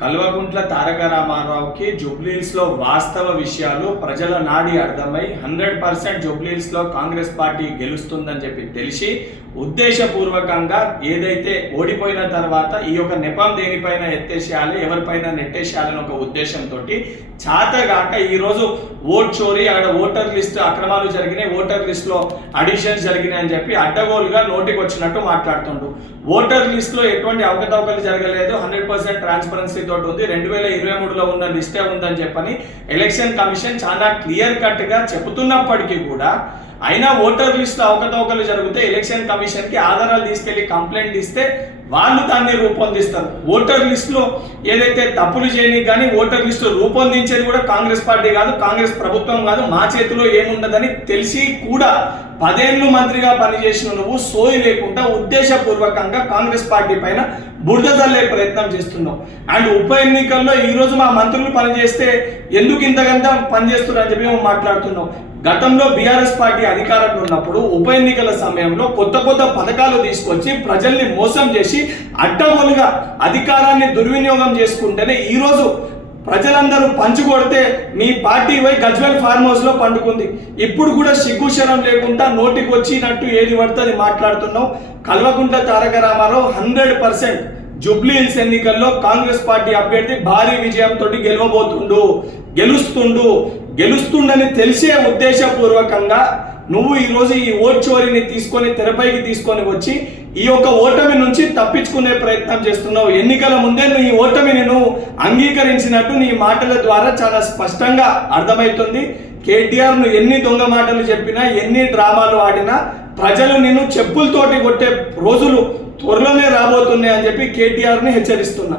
కల్వకుంట్ల తారక రామారావుకి జుబ్లీల్స్లో వాస్తవ విషయాలు ప్రజల నాడి అర్థమై హండ్రెడ్ పర్సెంట్ జుబ్లీల్స్లో కాంగ్రెస్ పార్టీ గెలుస్తుందని చెప్పి తెలిసి ఉద్దేశపూర్వకంగా ఏదైతే ఓడిపోయిన తర్వాత ఈ యొక్క నెపం దేనిపైన ఎత్తేసేయాలి ఎవరిపైన నెట్టేసేయాలని ఒక ఉద్దేశంతో చాతగాక ఈరోజు ఓట్ చోరీ అక్కడ ఓటర్ లిస్ట్ అక్రమాలు జరిగినాయి ఓటర్ లిస్ట్లో అడిషన్స్ జరిగినాయి అని చెప్పి అడ్డగోలుగా నోటికి వచ్చినట్టు మాట్లాడుతుండు ఓటర్ లిస్ట్లో ఎటువంటి అవకతవకలు జరగలేదు హండ్రెడ్ పర్సెంట్ ట్రాన్స్పరెన్సీ తోటి ఉంది. రెండు వేల ఇరవై మూడులో ఉన్న లిస్టే ఉందని చెప్పని ఎలక్షన్ కమిషన్ చాలా క్లియర్ కట్గా చెబుతున్నప్పటికీ కూడా అయినా ఓటర్ లిస్ట్ అవకతవకలు జరిగితే ఎలక్షన్ కమిషన్కి ఆధారాలు తీసుకెళ్ళి కంప్లైంట్ ఇస్తే వాళ్ళు దాన్ని రూపొందిస్తారు. ఓటర్ లిస్టులో ఏదైతే తప్పులు చేయని కానీ ఓటర్ లిస్టు రూపొందించేది కూడా కాంగ్రెస్ పార్టీ కాదు కాంగ్రెస్ ప్రభుత్వం కాదు. మా చేతిలో ఏముండదని తెలిసి కూడా పదేళ్ళు మంత్రిగా పనిచేసిన నువ్వు సోయి లేకుండా ఉద్దేశపూర్వకంగా కాంగ్రెస్ పార్టీ పైన బురద చల్లే ప్రయత్నం చేస్తున్నావు. అండ్ ఉప ఎన్నికల్లో ఈరోజు మా మంత్రులు పనిచేస్తే ఎందుకు ఇంతకంత పనిచేస్తున్నారు అని చెప్పి మేము మాట్లాడుతున్నాం. గతంలో బీఆర్ఎస్ పార్టీ అధికారంలో ఉన్నప్పుడు ఉప ఎన్నికల సమయంలో కొత్త కొత్త పథకాలు తీసుకొచ్చి ప్రజల్ని మోసం చేసి అడ్డగోలుగా అధికారాన్ని దుర్వినియోగం చేసుకుంటేనే ఈ రోజు ప్రజలందరూ పంచుకొడితే మీ పార్టీ పోయి గజ్వెల్ ఫార్మ్ హౌస్లో పండుకుంది. ఇప్పుడు కూడా సిగ్గుశనం లేకుండా నోటికి వచ్చినట్టు ఏది పడితే అది మాట్లాడుతున్నాం. కల్వకుంట తారక రామారావు హండ్రెడ్ పర్సెంట్ జూబ్లీ హిల్స్ ఎన్నికల్లో కాంగ్రెస్ పార్టీ అభ్యర్థి భారీ విజయంతో గెలవబోతుండు. గెలుస్తుండు. గెలుస్తుండని తెలిసే ఉద్దేశపూర్వకంగా నువ్వు ఈ రోజు ఈ ఓట్ తీసుకొని తెరపైకి తీసుకొని వచ్చి ఈ యొక్క ఓటమి నుంచి తప్పించుకునే ప్రయత్నం చేస్తున్నావు. ఎన్నికల ముందే నువ్వు ఈ ఓటమిని నువ్వు అంగీకరించినట్టు నీ మాటల ద్వారా చాలా స్పష్టంగా అర్థమవుతుంది. కేటీఆర్ నువ్వు ఎన్ని దొంగ మాటలు చెప్పినా ఎన్ని డ్రామాలు ఆడినా ప్రజలు నిన్ను చెప్పులతోటి కొట్టే రోజులు త్వరలోనే రాబోతున్నాయి అని చెప్పి కేటీఆర్ని హెచ్చరిస్తున్నా.